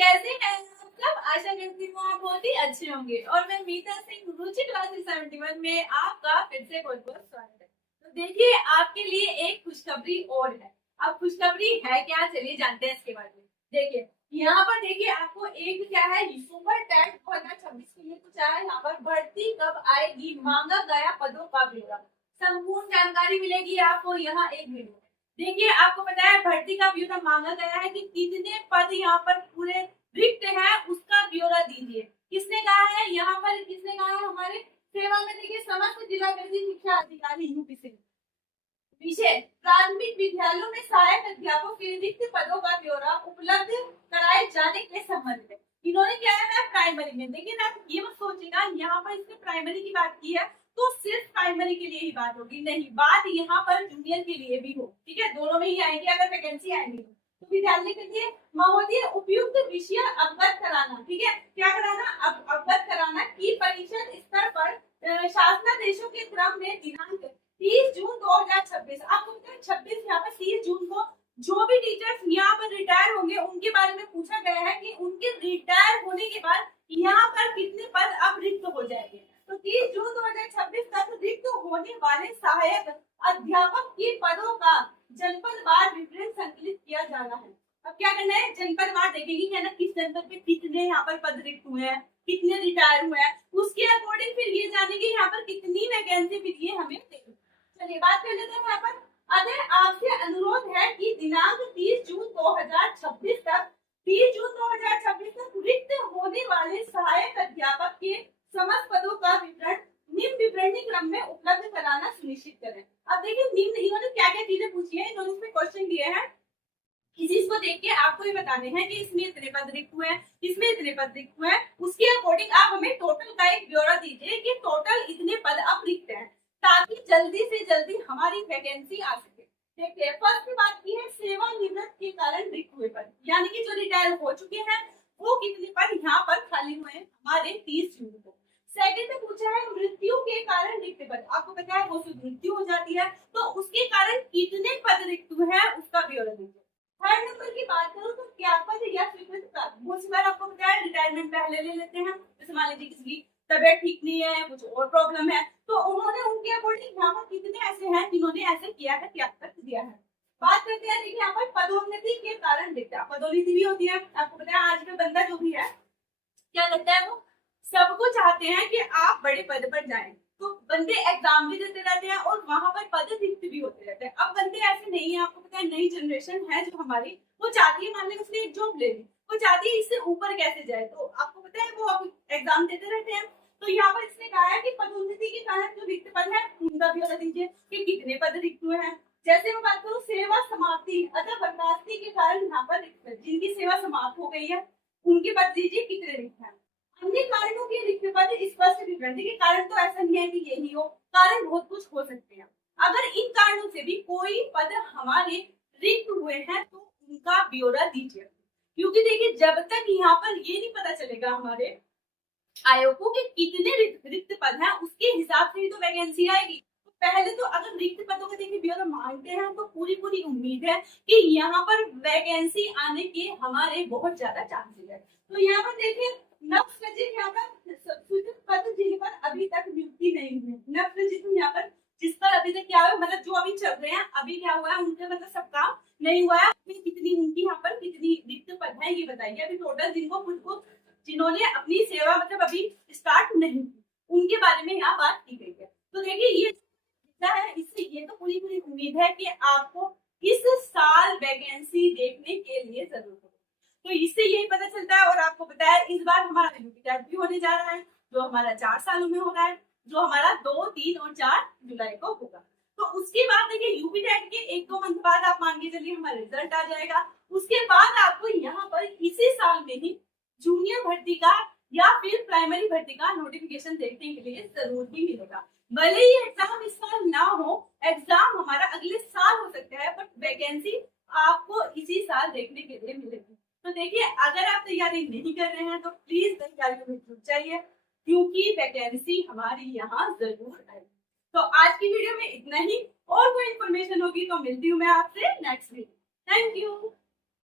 कैसे हैं आप सब? आशा करती हूँ आप बहुत ही अच्छे होंगे। और मैं मीता सिंह, रुचि क्लासेस 71 में आपका फिर से बहुत बहुत स्वागत है। तो देखिए, आपके लिए एक खुशखबरी और है। अब खुशखबरी है क्या, चलिए जानते हैं इसके बारे में। देखिए, यहाँ पर देखिए आपको एक क्या है, सुपर टेट 2026 के लिए कुछ है। यहाँ पर भर्ती कब आएगी, मांगा गया पदों का ब्यौरा, संपूर्ण जानकारी मिलेगी आपको यहाँ एक वीडियो। देखिए, आपको पता है भर्ती का ब्यौरा मांगा गया है कि कितने पद यहाँ पर पूरे रिक्त है, उसका ब्यौरा दीजिए। किसने कहा है यहाँ पर, किसने कहा है? हमारे सेवा में देखिए समस्त जिला कृषि शिक्षा अधिकारी यूपी से पीछे प्राथमिक विद्यालयों में सहायक अध्यापकों के रिक्त पदों का ब्यौरा उपलब्ध कराए जाने के संबंध में इन्होंने क्या है प्राइमरी में। देखिए ना, ये मत सोचेगा यहाँ पर इसने प्राइमरी की बात की है तो सिर्फ प्राइमरी के लिए ही बात होगी, नहीं, बात यहाँ पर जूनियर के लिए भी हो। ठीक है, दोनों में ही आएंगे अगर वैकेंसी आएंगी तो विद्यालय के लिए महोदय उपयुक्त विषय अवगत कराना। ठीक है, क्या कराना? अवगत कराना की परीक्षा स्तर पर शासनादेशों के क्रम में दिनांक 30 जून 2026। आपको पता है 26 यहाँ पर 30 जून को जो भी टीचर्स यहाँ पर रिटायर होंगे उनके बारे में पूछा गया है कि उनके रिटायर होने के बाद यहाँ पर कितने पद अब रिक्त हो जाएंगे। तो 30 जून 2026 तक रिक्त होने वाले सहायक अध्यापक के पदों का जनपदवार विवरण संकलित किया जाना है। अब क्या करना है, जनपदवार देखेंगे क्या ना, किस जनपद पे कितने यहाँ पर पद रिक्त हुए हैं, कितने रिटायर हुए हैं, उसके अकॉर्डिंग फिर ये जानेंगे यहाँ पर कितनी वैकेंसी फिर ये हमें देंगे। चलिए बात कर लेते हैं यहाँ पर। अतः आपसे अनुरोध है कि दिनांक 30 जून 2026 तक 30 जून 2026 तक रिक्त होने वाले सहायक अध्यापक के समस्त पदों का विवरण निम्न विवरणी क्रम में उपलब्ध कराना सुनिश्चित करें। अब देखिए निम्न इन्होंने क्या क्या चीजें पूछी है, इन्होंने इसमें क्वेश्चन दिए हैं। इस चीज को देख के आपको ये बताने हैं कि इसमें इतने पद रिक्त हुए हैं, इसमें इतने पद रिक्त हुए हैं, उसके अकॉर्डिंग आप हमें टोटल का एक ब्यौरा दीजिए कि टोटल इतने पद अब रिक्त हैं, ताकि जल्दी से जल्दी हमारी वैकेंसी आ सके। देखिए, फर्स्ट बात की है सेवानिवृत्त के कारण रिक्त हुए पद, यानी कि जो रिटायर हो चुके हैं वो कितने पद यहाँ पर खाली हुए हैं हमारे 30 जून को। सेकंड में पूछा है मृत्यु के कारण रिक्त पद। आपको पता है वो मृत्यु हो जाती है तो उसके कारण कितने पद रिक्त हुए हैं उसका ब्यौरा दीजिए। थर्ड नंबर की बात करूं तो क्या पद या स्वीकृत पद, बहुत सी बार आपको पता है रिटायरमेंट पहले ले लेते हैं, जैसे मान लीजिए किसी की तबियत ठीक नहीं है, कुछ और प्रॉब्लम है, तो उन्होंने उनके अकॉर्डिंग यहाँ पर कितने ऐसे हैं जिन्होंने ऐसे किया है, त्याग कर दिया है। बात करते हैं देखिए यहाँ पर पदोन्नति के कारण रिक्त, पदोन्नति भी होती है। आपको पता है आज का बंदा जो भी है क्या करता है, वो सबको चाहते हैं कि आप बड़े पद पर जाएं, तो बंदे एग्जाम भी देते रहते हैं और वहां पर पद रिक्त भी होते रहते हैं। अब बंदे ऐसे नहीं है, आपको पता है नई जनरेशन है जो हमारी, वो चाहती है, मान ली उसने एक जॉब ले ली, वो चाहती है इससे ऊपर कैसे जाए, तो आपको पता है वो अब एग्जाम देते रहते हैं। तो यहाँ पर इसने कहा है कि पदोन्नति के कारण जो रिक्त पद है उनका भी बता दीजिए कि कितने पद रिक्त हुए हैं। जैसे मैं बात करूँ सेवा समाप्ति अथवा बर्खास्तगी के कारण यहाँ पर जिनकी सेवा समाप्त हो गई है उनके पद दीजिए कितने रिक्त हैं। अन्य कारणों के रिक्त पद स्पष्ट विवरण। देखिए कारण तो ऐसा नहीं है कि यही हो, कारण बहुत कुछ हो सकते हैं। अगर इन कारणों से भी कोई पद हमारे रिक्त हुए हैं तो उनका ब्यौरा दीजिए, क्योंकि देखिए जब तक यहाँ पर ये नहीं पता चलेगा हमारे आयोगों के कितने रिक्त पद हैं उसके हिसाब से ही तो वैकेंसी आएगी। तो पहले तो अगर रिक्त पदों का देखिए ब्यौरा मांगते हैं तो पूरी पूरी उम्मीद है कि यहाँ पर वैकेंसी आने के हमारे बहुत ज्यादा चांसेस है। तो यहाँ पर देखिए नवसृजित यहाँ पर स्वीकृत पद जिन पर अभी तक नियुक्ति नहीं हुई, नवसृजित यहाँ पर जिस पर अभी तक क्या हुआ, मतलब जो अभी चल रहे हैं अभी क्या हुआ है उनके मतलब सब काम नहीं हुआ है, कितनी उनकी यहाँ पर कितनी रिक्त पद है ये बताइए अभी टोटल, जिनको खुद को जिन्होंने अपनी सेवा मतलब अभी स्टार्ट नहीं की उनके बारे में यहाँ बात की गई है। तो देखिए ये क्या है, इससे ये तो पूरी पूरी उम्मीद है कि आपको इस साल वैकेंसी देखने के लिए जरूर, तो इससे यही पता चलता है। और आपको पता है इस बार हमारा यूपी टेट भी होने जा रहा है जो हमारा 4 सालों में हो रहा है, जो हमारा 2, 3 और 4 जुलाई को होगा। तो उसके बाद देखिए यूपी टेट के 1-2 मंथ बाद आप मान के चलिए हमारा रिजल्ट आ जाएगा। उसके बाद आपको यहाँ पर इसी साल में ही जूनियर भर्ती का या फिर प्राइमरी भर्ती का नोटिफिकेशन देखने के लिए जरूर भी मिलेगा। भले ही एग्जाम इस साल ना हो, एग्जाम हमारा अगले साल हो सकता है, बट वैकेंसी आपको इसी साल देखने के लिए मिलेगी। तो देखिए अगर आप तैयारी नहीं कर रहे हैं तो प्लीज तैयारियों में जुट जाइए, क्योंकि वैकेंसी हमारी यहाँ जरूर आएगी। तो आज की वीडियो में इतना ही, और कोई इन्फॉर्मेशन होगी तो मिलती हूँ मैं आपसे नेक्स्ट वीडियो। Thank you.